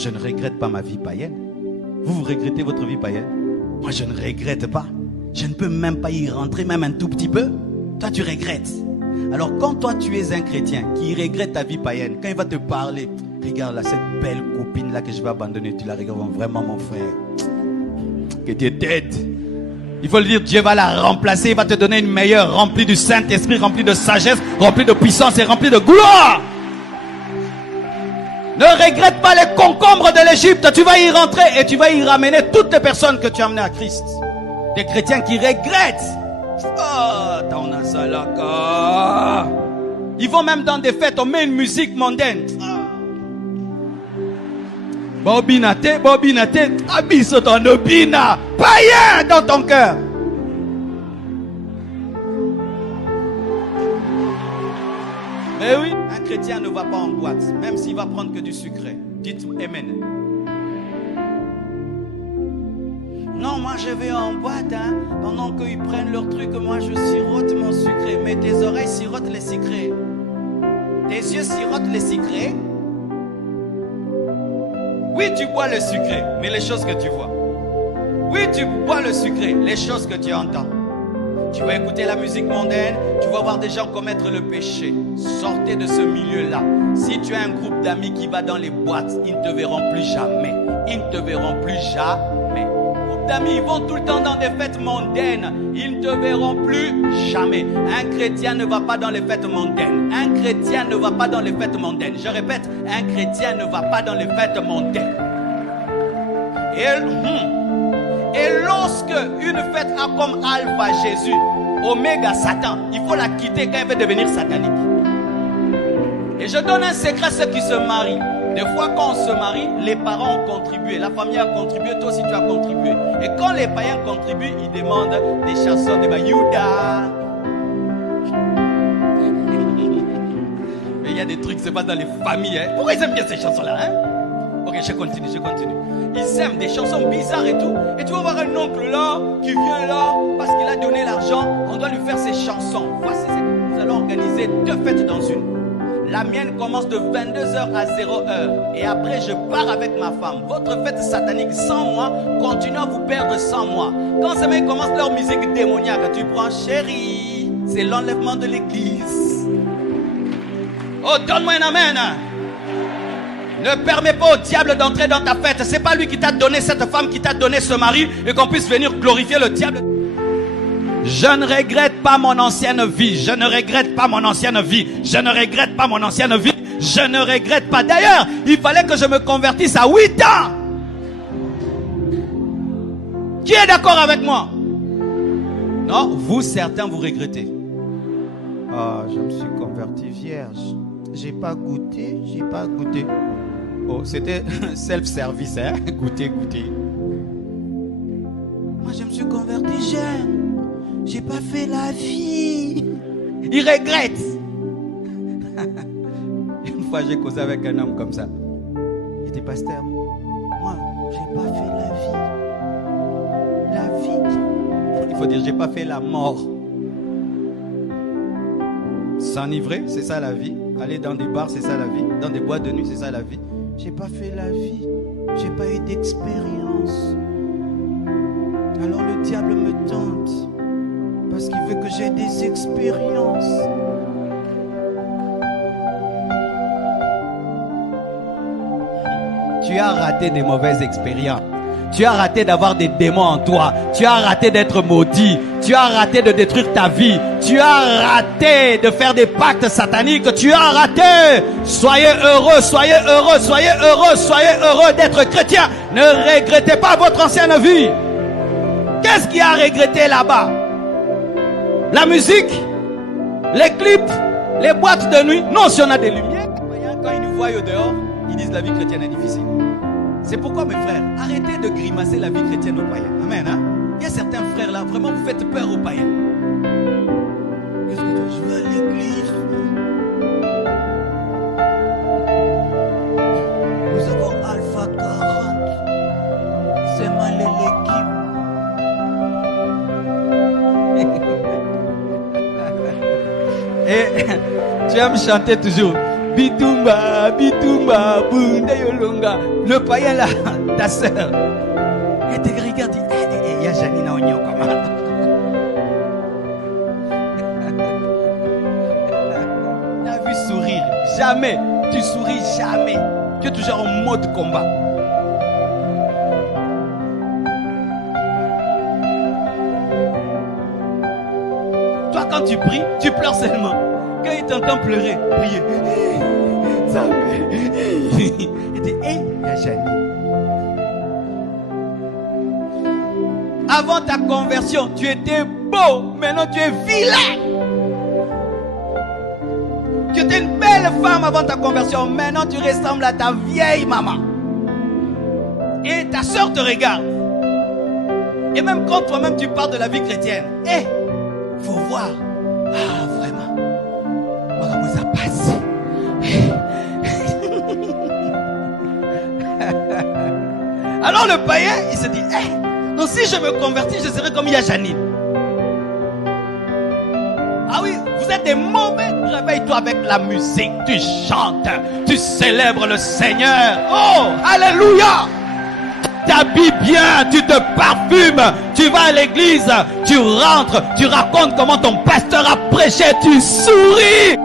je ne regrette pas ma vie païenne. Vous regrettez votre vie païenne? Moi, je ne regrette pas. Je ne peux même pas y rentrer, même un tout petit peu. Toi, tu regrettes. Alors, quand toi, tu es un chrétien qui regrette ta vie païenne, quand il va te parler, regarde là, cette belle copine-là que je vais abandonner, tu la regardes vraiment, mon frère. Que Dieu t'aide. Il faut le dire, Dieu va la remplacer, il va te donner une meilleure, remplie du Saint-Esprit, remplie de sagesse, remplie de puissance et remplie de gloire. Ne regrette pas les concombres de l'Égypte. Tu vas y rentrer et tu vas y ramener toutes les personnes que tu as amenées à Christ. Des chrétiens qui regrettent. Oh, ils vont même dans des fêtes, on met une musique mondaine. Bobinate, abisso ton obina, païen dans ton cœur. Mais oui, un chrétien ne va pas en boîte, même s'il va prendre que du sucré. Dites Amen. Non, moi je vais en boîte, hein, pendant qu'ils prennent leur truc, moi je sirote mon sucré. Mais tes oreilles sirotent les sucrés. Tes yeux sirotent les sucrés. Oui, tu bois le sucré, mais les choses que tu vois. Oui, tu bois le sucré, les choses que tu entends. Tu vas écouter la musique mondaine, tu vas voir des gens commettre le péché. Sortez de ce milieu-là. Si tu as un groupe d'amis qui va dans les boîtes, ils ne te verront plus jamais. Ils ne te verront plus jamais. Groupe d'amis, ils vont tout le temps dans des fêtes mondaines. Ils ne te verront plus jamais. Un chrétien ne va pas dans les fêtes mondaines. Un chrétien ne va pas dans les fêtes mondaines. Je répète, un chrétien ne va pas dans les fêtes mondaines. Et lorsque une fête a comme alpha Jésus, oméga Satan, il faut la quitter quand elle veut devenir satanique. Et je donne un secret à ceux qui se marient. Des fois quand on se marie, les parents ont contribué, la famille a contribué, toi aussi tu as contribué. Et quand les païens contribuent, ils demandent des chansons de Bayouda. Mais il y a des trucs qui se passent dans les familles. Hein? Pourquoi ils aiment bien ces chansons-là, hein? Ok, je continue. Ils aiment des chansons bizarres et tout. Et tu vas voir un oncle là, qui vient là, parce qu'il a donné l'argent, on doit lui faire ses chansons. Voici ce que nous allons organiser 2 fêtes dans une. La mienne commence de 22h à 0h. Et après, je pars avec ma femme. Votre fête satanique sans moi continue à vous perdre sans moi. Quand ces mecs commencent leur musique démoniaque, tu prends chérie, c'est l'enlèvement de l'église. Oh, donne-moi un amen. Ne permets pas au diable d'entrer dans ta fête. C'est pas lui qui t'a donné cette femme, qui t'a donné ce mari, et qu'on puisse venir glorifier le diable. Je ne regrette pas mon ancienne vie. Je ne regrette pas mon ancienne vie. Je ne regrette pas mon ancienne vie. Je ne regrette pas. D'ailleurs, il fallait que je me convertisse à 8 ans. Qui est d'accord avec moi? Non, vous certains vous regrettez. Ah, je me suis converti vierge. J'ai pas goûté. Oh, c'était self-service, hein? Goûter. Moi, je me suis converti jeune. J'ai pas fait la vie. Il regrette. Une fois, j'ai causé avec un homme comme ça. Il dit, pasteur, moi, j'ai pas fait la vie. Il faut dire, j'ai pas fait la mort. S'enivrer, c'est ça la vie. Aller dans des bars, c'est ça la vie. Dans des boîtes de nuit, c'est ça la vie. J'ai pas fait la vie. J'ai pas eu d'expérience. Alors le diable me tente. Parce qu'il veut que j'ai des expériences. Tu as raté des mauvaises expériences. Tu as raté d'avoir des démons en toi. Tu as raté d'être maudit. Tu as raté de détruire ta vie. Tu as raté de faire des pactes sataniques. Tu as raté. Soyez heureux, soyez heureux, soyez heureux, soyez heureux d'être chrétien. Ne regrettez pas votre ancienne vie. Qu'est-ce qu'il y a à regretter là-bas? La musique, les clips, les boîtes de nuit. Non, si on a des lumières. Quand ils nous voient au dehors, ils disent la vie chrétienne est difficile. C'est pourquoi, mes frères, arrêtez de grimacer la vie chrétienne aux païens. Amen. Hein? Il y a certains frères là, vraiment, vous faites peur aux païens. Qu'est-ce que je vais à l'église? Nous avons Alpha 40. C'est mal l'équipe. Et tu aimes chanter toujours. Bitumba, Bitumba, Bunda Yolonga. Le païen là, ta soeur, elle te regarde, dit, il y a Janina Ognon comme ça. T'as vu sourire? Jamais. Tu souris jamais. Tu es toujours en mode combat. Toi, quand tu pries, tu pleures seulement. Quand il t'entend pleurer, prier. Il dit, il y a Janine. Avant ta conversion, tu étais beau. Maintenant, tu es vilain. Tu étais une belle femme avant ta conversion. Maintenant, tu ressembles à ta vieille maman. Et ta soeur te regarde. Et même quand toi-même tu parles de la vie chrétienne, faut voir. Ah, vraiment. Madame vous a passé. Alors le païen, il se dit, donc si je me convertis, je serai comme Janine. Ah oui, vous êtes des mauvais. Réveille-toi avec la musique. Tu chantes. Tu célèbres le Seigneur. Oh, alléluia. T'habilles bien. Tu te parfumes. Tu vas à l'église. Tu rentres. Tu racontes comment ton pasteur a prêché. Tu souris.